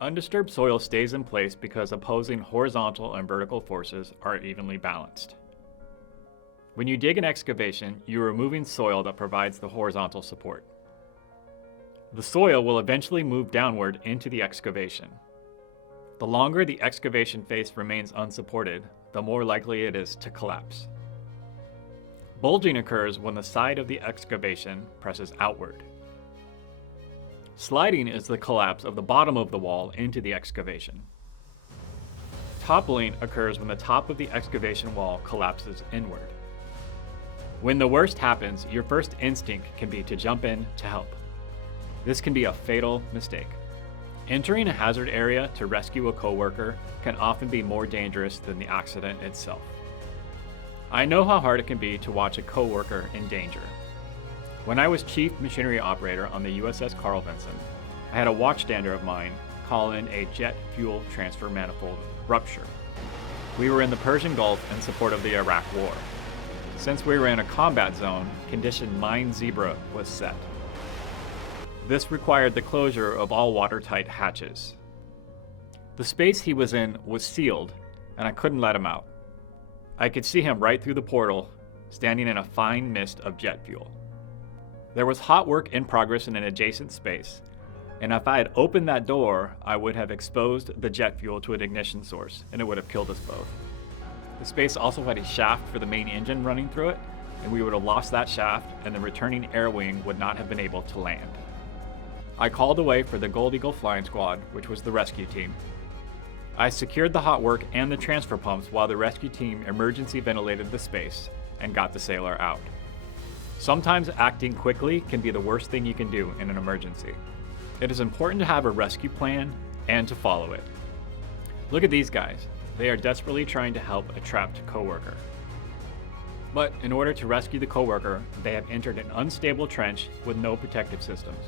Undisturbed soil stays in place because opposing horizontal and vertical forces are evenly balanced. When you dig an excavation, you are removing soil that provides the horizontal support. The soil will eventually move downward into the excavation. The longer the excavation face remains unsupported, the more likely it is to collapse. Bulging occurs when the side of the excavation presses outward. Sliding is the collapse of the bottom of the wall into the excavation. Toppling occurs when the top of the excavation wall collapses inward. When the worst happens, your first instinct can be to jump in to help. This can be a fatal mistake. Entering a hazard area to rescue a coworker can often be more dangerous than the accident itself. I know how hard it can be to watch a coworker in danger. When I was chief machinery operator on the USS Carl Vinson, I had a watchstander of mine call in a jet fuel transfer manifold rupture. We were in the Persian Gulf in support of the Iraq War. Since we were in a combat zone, condition Mine Zebra was set. This required the closure of all watertight hatches. The space he was in was sealed, and I couldn't let him out. I could see him right through the portal, standing in a fine mist of jet fuel. There was hot work in progress in an adjacent space, and if I had opened that door, I would have exposed the jet fuel to an ignition source, and it would have killed us both. The space also had a shaft for the main engine running through it, and we would have lost that shaft, and the returning air wing would not have been able to land. I called away for the Gold Eagle Flying Squad, which was the rescue team. I secured the hot work and the transfer pumps while the rescue team emergency ventilated the space and got the sailor out. Sometimes acting quickly can be the worst thing you can do in an emergency. It is important to have a rescue plan and to follow it. Look at these guys. They are desperately trying to help a trapped coworker. But in order to rescue the coworker, they have entered an unstable trench with no protective systems.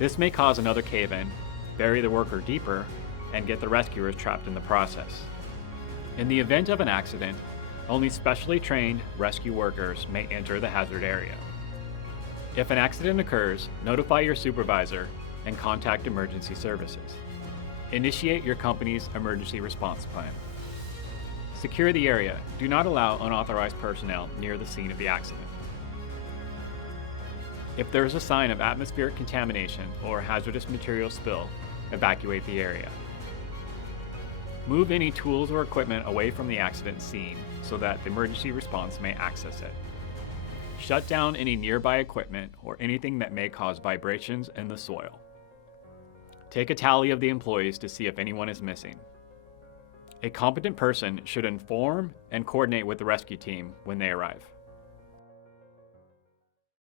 This may cause another cave-in, bury the worker deeper, and get the rescuers trapped in the process. In the event of an accident, only specially trained rescue workers may enter the hazard area. If an accident occurs, notify your supervisor and contact emergency services. Initiate your company's emergency response plan. Secure the area. Do not allow unauthorized personnel near the scene of the accident. If there is a sign of atmospheric contamination or hazardous material spill, evacuate the area. Move any tools or equipment away from the accident scene so that the emergency response may access it. Shut down any nearby equipment or anything that may cause vibrations in the soil. Take a tally of the employees to see if anyone is missing. A competent person should inform and coordinate with the rescue team when they arrive.